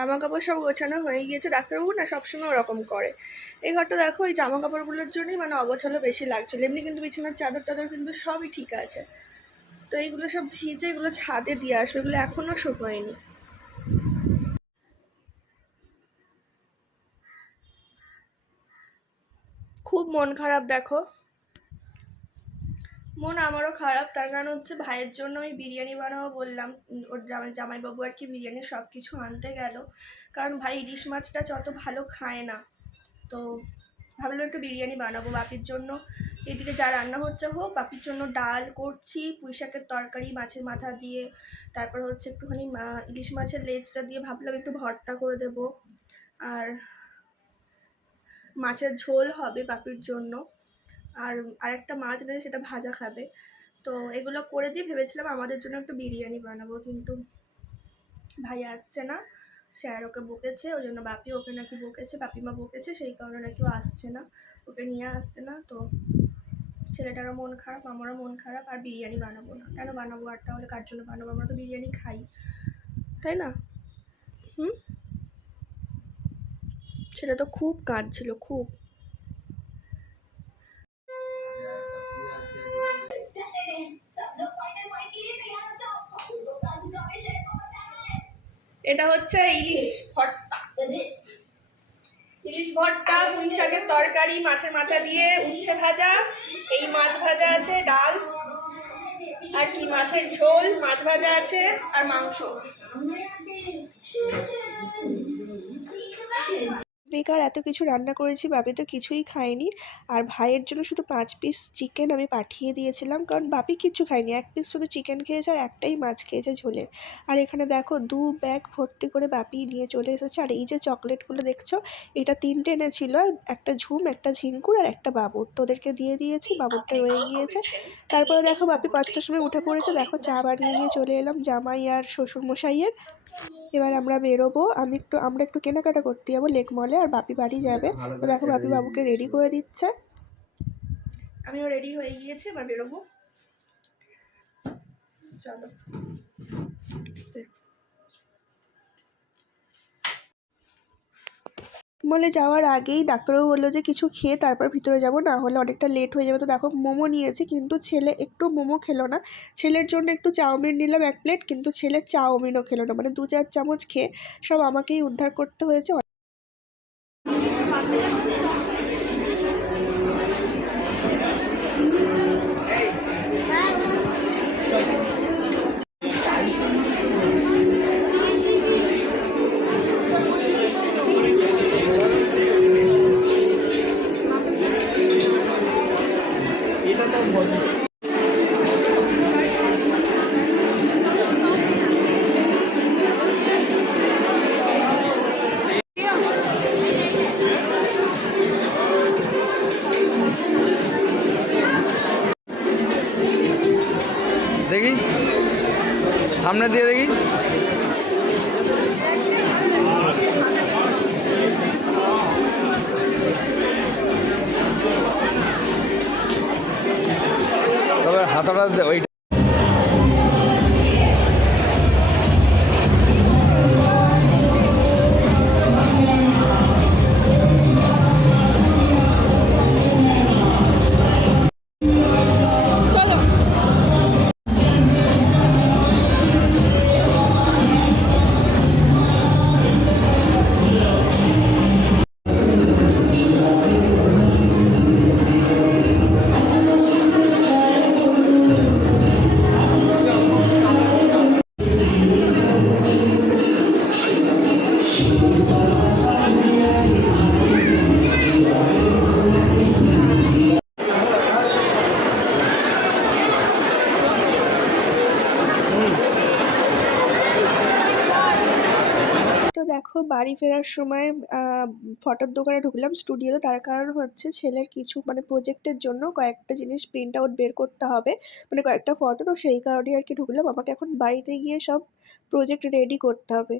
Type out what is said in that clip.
জামা কাপড় সব গোছানো হয়ে গিয়েছে, ডাক্তারবাবু না সবসময় ওরকম করে। এই ঘরটা দেখো, এই জামা কাপড়গুলোর জন্যই মানে অগোছালো বেশি লাগছিল। এমনি কিন্তু বিছানার চাদর টাদর কিন্তু সবই ঠিক আছে। তো এইগুলো সব ভিজে এগুলো ছাদে দিয়ে আসবে, এগুলো এখনও শুকোয়নি। খুব মন খারাপ দেখো। মন আমারও খারাপ, তার কারণ হচ্ছে ভাইয়ের জন্য আমি বিরিয়ানি বানাবো বললাম। ওর জামাই জামাইবাবু আর কি বিরিয়ানি সব কিছু আনতে গেল। কারণ ভাই ইলিশ মাছটা যত ভালো খায় না, তো ভাবলাম একটু বিরিয়ানি বানাবো বাপির জন্য। এদিকে যা রান্না হচ্ছে হোক, বাপির জন্য ডাল করছি, পুঁই শাকের তরকারি মাছের মাথা দিয়ে, তারপর হচ্ছে একটুখানি ইলিশ মাছের লেজটা দিয়ে ভাবলাম একটু ভর্তা করে দেবো। আর মাছের ঝোল হবে বাপির জন্য। আর আরেকটা মাছ এনেছে সেটা ভাজা খাবে। তো এগুলো করে দিয়ে ভেবেছিলাম আমাদের জন্য একটু বিরিয়ানি বানাবো, কিন্তু ভাই আসছে না। স্যার ওকে বকেছে, ওই জন্য বাপি ওকে নাকি বকেছে, বাপিমা বকেছে, সেই কারণে নাকি ও আসছে না। ওকে নিয়ে আসছে না, তো ছেলেটারও মন খারাপ, আমারও মন খারাপ, আর বিরিয়ানি বানাবো না। কেন বানাবো আর তাহলে কার জন্য বানাবো? আমরা তো বিরিয়ানি খাই। তাই না? হুম? ছেলে তো খুব কাঁদছিল, খুব। এটা হচ্ছে ইলিশ ভর্তা। ইলিশ ভর্তা, পুঁই শাকের তরকারি, মাছের মাথা দিয়ে উচ্ছে ভাজা, এই মাছ ভাজা আছে ডাল, আর কি মাছের ঝোল, মাছ ভাজা আছে আর মাংস। বেকার এত কিছু রান্না করেছি বাপি তো কিছুই খায়নি। আর ভাইয়ের জন্য শুধু পাঁচ পিস চিকেন আমি পাঠিয়ে দিয়েছিলাম কারণ বাপি কিচ্ছু খায়নি। এক পিস শুধু চিকেন খেয়েছে আর একটাই মাছ খেয়েছে ঝোলের আর এখানে দেখো দু ব্যাগ ভর্তি করে বাপি নিয়ে চলে এসেছে। আর এই যে চকলেটগুলো দেখছ এটা তিনটে এনেছিল একটা ঝুম একটা ঝিঙ্কুর আর একটা বাবুর। তোদেরকে দিয়ে দিয়েছি বাবুরটা রয়ে গিয়েছে। তারপরে দেখো বাপি পাঁচটার সময় উঠে পড়েছে দেখো চা বানিয়ে নিয়ে চলে এলাম জামাই আর শ্বশুর মশাইয়ের এবার আমরা বেরোবো। আমি একটু আমরা একটু কেনাকাটা করতে যাব লেক মলে আর বাপি বাড়ি যাবে। তো দেখো বাপি বাবুকে রেডি করে দিচ্ছে। আমিও রেডি হয়ে গিয়েছি এবার বেরোবো। চলো। মলে যাওয়ার আগেই ডাক্তারবাবু বলল যে, কিছু খেয়ে তারপর ভিতরে যাব, না হলে অনেকটা লেট হয়ে যাবে। তো দেখো, মোমো নিয়েছি, কিন্তু ছেলে একটু মোমো খেলো না। ছেলের জন্য একটু চাউমিন নিলাম এক প্লেট কিন্তু ছেলে চাউমিনও খেলো না। মানে দু চার চামচ খেয়ে সব আমাকেই উদ্ধার করতে হয়েছে। সামনে দিয়ে দেখি। তবে হাতাটা ওই বাড়ি ফেরার সময় ফটোর দোকানে ঢুকলাম। স্টুডিওতে তার কারণ হচ্ছে ছেলের কিছু মানে প্রজেক্টের জন্য কয়েকটা জিনিস প্রিন্ট আউট বের করতে হবে মানে কয়েকটা ফটো তো সেই কারণেই আর কি ঢুকলাম। আমাকে এখন বাড়িতে গিয়ে সব প্রজেক্ট রেডি করতে হবে।